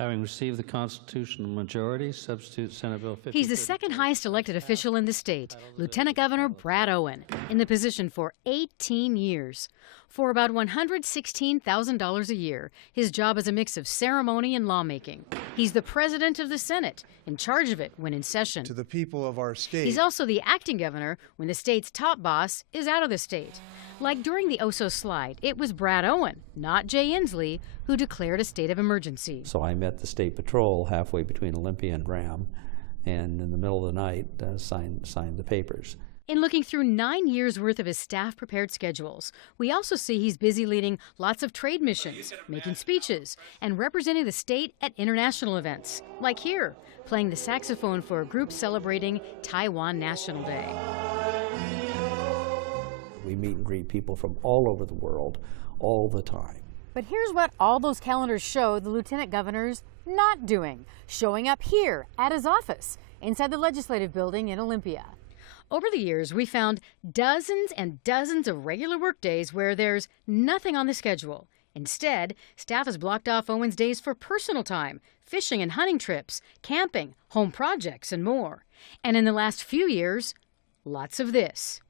Having received the constitutional majority, substitute Senate Bill 50. He's the second highest elected official in the state, Lieutenant Governor Brad Owen, in the position for 18 years. For about $116,000 a year, his job is a mix of ceremony and lawmaking. He's the president of the Senate, in charge of it when in session. To the people of our state. He's also the acting governor when the state's top boss is out of the state. Like during the Oso slide, it was Brad Owen, not Jay Inslee, who declared a state of emergency. So I met the State Patrol halfway between Olympia and Graham, and in the middle of the night signed the papers. In looking through 9 years' worth of his staff-prepared schedules, we also see he's busy leading lots of trade missions, making speeches, and representing the state at international events, like here, playing the saxophone for a group celebrating Taiwan National Day. We meet and greet people from all over the world all the time. But here's what all those calendars show the lieutenant governor's not doing, showing up here at his office inside the legislative building in Olympia. Over the years, we found dozens and dozens of regular work days where there's nothing on the schedule. Instead, staff has blocked off Owen's days for personal time, fishing and hunting trips, camping, home projects, and more. And in the last few years, lots of this.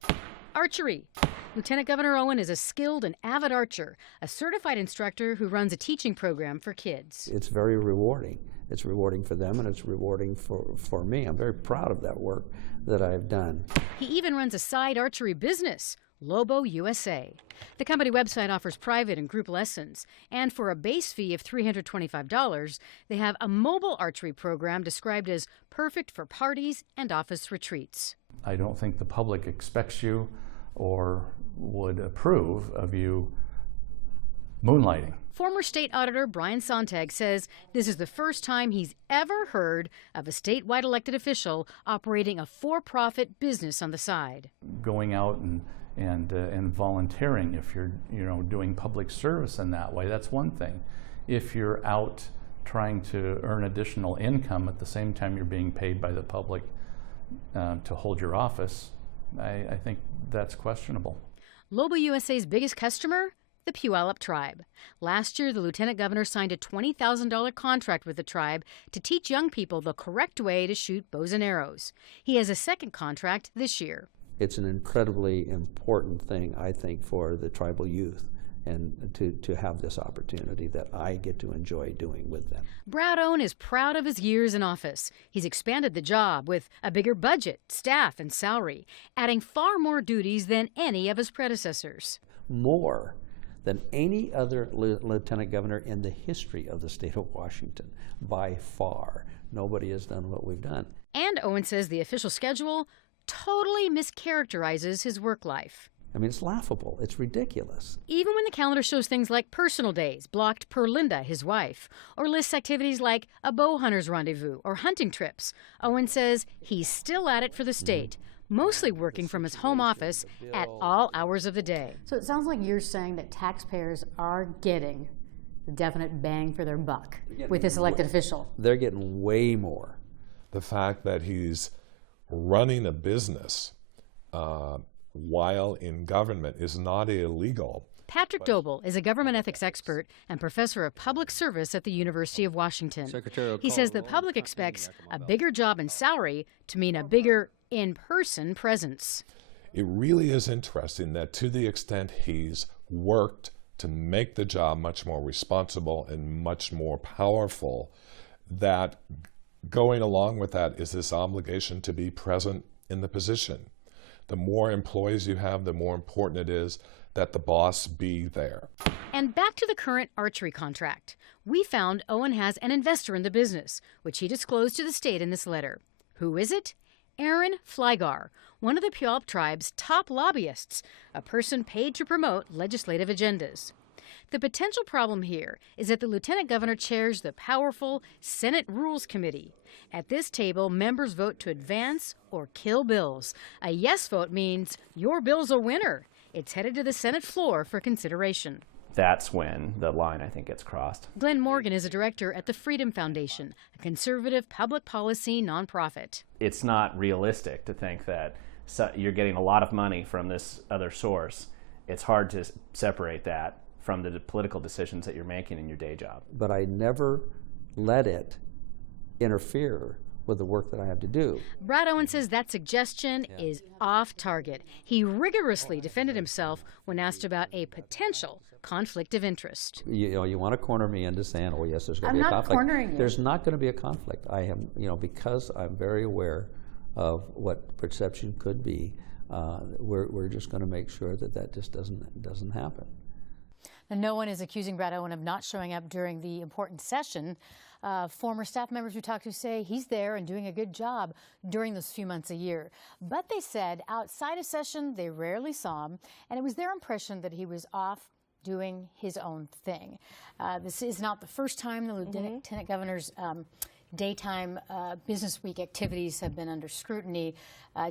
Archery. Lieutenant Governor Owen is a skilled and avid archer, a certified instructor who runs a teaching program for kids. It's very rewarding. It's rewarding for them, and it's rewarding for me. I'm very proud of that work that I've done. He even runs a side archery business, Lobo USA. The company website offers private and group lessons, and for a base fee of $325, they have a mobile archery program described as perfect for parties and office retreats. I don't think the public expects you or would approve of you moonlighting. Former state auditor Brian Sontag says this is the first time he's ever heard of a statewide elected official operating a for-profit business on the side. Going out and volunteering, if you're doing public service in that way, that's one thing. If you're out trying to earn additional income at the same time you're being paid by the public to hold your office, I think that's questionable. Lobo USA's biggest customer? The Puyallup tribe. Last year, the lieutenant governor signed a $20,000 contract with the tribe to teach young people the correct way to shoot bows and arrows. He has a second contract this year. It's an incredibly important thing, I think, for the tribal youth, and to have this opportunity that I get to enjoy doing with them. Brad Owen is proud of his years in office. He's expanded the job with a bigger budget, staff, and salary, adding far more duties than any of his predecessors. More than any other lieutenant governor in the history of the state of Washington, by far. Nobody has done what we've done. And Owen says the official schedule totally mischaracterizes his work life. I mean, it's laughable. It's ridiculous. Even when the calendar shows things like personal days blocked per Linda, his wife, or lists activities like a bow hunter's rendezvous or hunting trips, Owen says he's still at it for the state, mostly working from his home office at all hours of the day. So it sounds like you're saying that taxpayers are getting a definite bang for their buck with this elected official. They're getting way more. The fact that he's running a business while in government is not illegal. Patrick Doble is a government ethics expert and professor of public service at the University of Washington. He says the public expects a bigger job and salary to mean a bigger in-person presence. It really is interesting that to the extent he's worked to make the job much more responsible and much more powerful, that going along with that is this obligation to be present in the position. The more employees you have, the more important it is that the boss be there. And back to the current archery contract. We found Owen has an investor in the business, which he disclosed to the state in this letter. Who is it? Aaron Flygar, one of the Puyallup tribe's top lobbyists, a person paid to promote legislative agendas. The potential problem here is that the lieutenant governor chairs the powerful Senate Rules Committee. At this table, members vote to advance or kill bills. A yes vote means your bill's a winner. It's headed to the Senate floor for consideration. That's when the line, I think, gets crossed. Glenn Morgan is a director at the Freedom Foundation, a conservative public policy nonprofit. It's not realistic to think that you're getting a lot of money from this other source. It's hard to separate that from the political decisions that you're making in your day job. But I never let it interfere with the work that I have to do. Brad Owen says that suggestion is off target. He rigorously defended himself when asked about a potential conflict of interest. You know, you want to corner me into saying, oh yes, there's going to be a conflict. I'm not cornering you. There's not going to be a conflict. I am, you know, because I'm very aware of what perception could be, we're just going to make sure that that just doesn't happen. And no one is accusing Brad Owen of not showing up during the important session. Former staff members we talked to say he's there and doing a good job during those few months a year. But they said outside of session, they rarely saw him, and it was their impression that he was off doing his own thing. This is not the first time the lieutenant governor's daytime business week activities have been under scrutiny.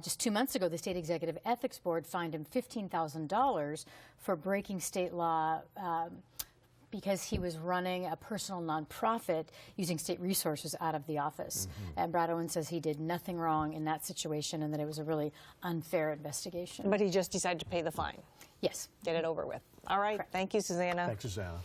Just 2 months ago, the State Executive Ethics Board fined him $15,000 for breaking state law because he was running a personal nonprofit using state resources out of the office. And Brad Owen says he did nothing wrong in that situation and that it was a really unfair investigation. But he just decided to pay the fine. Yes. Get it over with. All right. Correct. Thank you, Susanna. Thanks, Susanna.